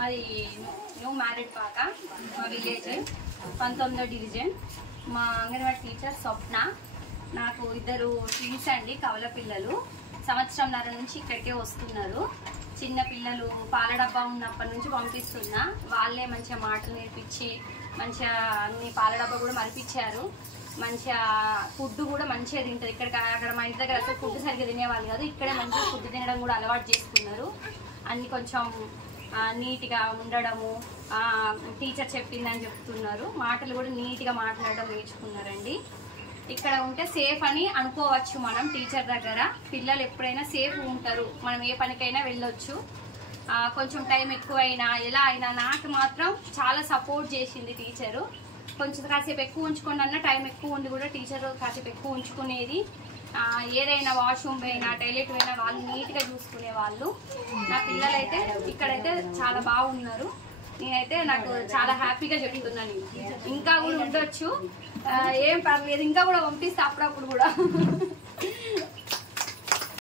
మాది new married పాక, మా విలేజ్ 19వ డివిజన్. మా అంగన్వాడీ టీచర్ స్వప్న. నాకు 2 ట్విన్స్ అండి, కవల పిల్లలు. సంవత్సరంన్నర నుంచి ఇక్కడికే వస్తున్నారు. చిన్న పిల్లలు పాల డబ్బా ఉన్నప్పటి నుంచి పంపిస్తున్నా. వాళ్ళే మంచిగా మాటలు నేర్పించి మంచిగా అన్ని పాల డబ్బా కూడా మరిపించారు. మంచిగా ఫుడ్ కూడా మంచిగా తింటారు. అక్కడ మా ఇంటి దగ్గర అసలు ఫుడ్ సరిగ్గా తినేవాళ్ళు కాదు. ఇక్కడే మంచిగా ఫుడ్ తినడం కూడా అలవాటు చేసుకున్నారు. అన్ని కొంచెం నీట్గా ఉండడము, టీచర్ చెప్పిందని చెప్తున్నారు. మాటలు కూడా నీట్గా మాట్లాడడం నేర్చుకున్నారండి. ఇక్కడ ఉంటే సేఫ్ అని అనుకోవచ్చు మనం. టీచర్ దగ్గర పిల్లలు ఎప్పుడైనా సేఫ్ ఉంటారు, మనం ఏ పనికైనా వెళ్ళొచ్చు. కొంచెం టైం ఎక్కువైనా ఎలా అయినా నాకు మాత్రం చాలా సపోర్ట్ చేసింది టీచరు. కొంచెం కాసేపు ఎక్కువ ఉంచుకోండి అన్న, టైం ఎక్కువ ఉంది కూడా టీచర్ కాసేపు ఎక్కువ ఉంచుకునేది. ఏదైనా వాష్రూమ్ పోయినా టాయిలెట్ పోయినా వాళ్ళు నీట్గా చూసుకునే వాళ్ళు. నా పిల్లలైతే ఇక్కడైతే చాలా బాగున్నారు. నేనైతే నాకు చాలా హ్యాపీగా చెప్తున్నాను. ఇంకా కూడా ఉండొచ్చు, ఏం పర్లేదు, ఇంకా కూడా పంపిస్తా అప్పుడప్పుడు కూడా.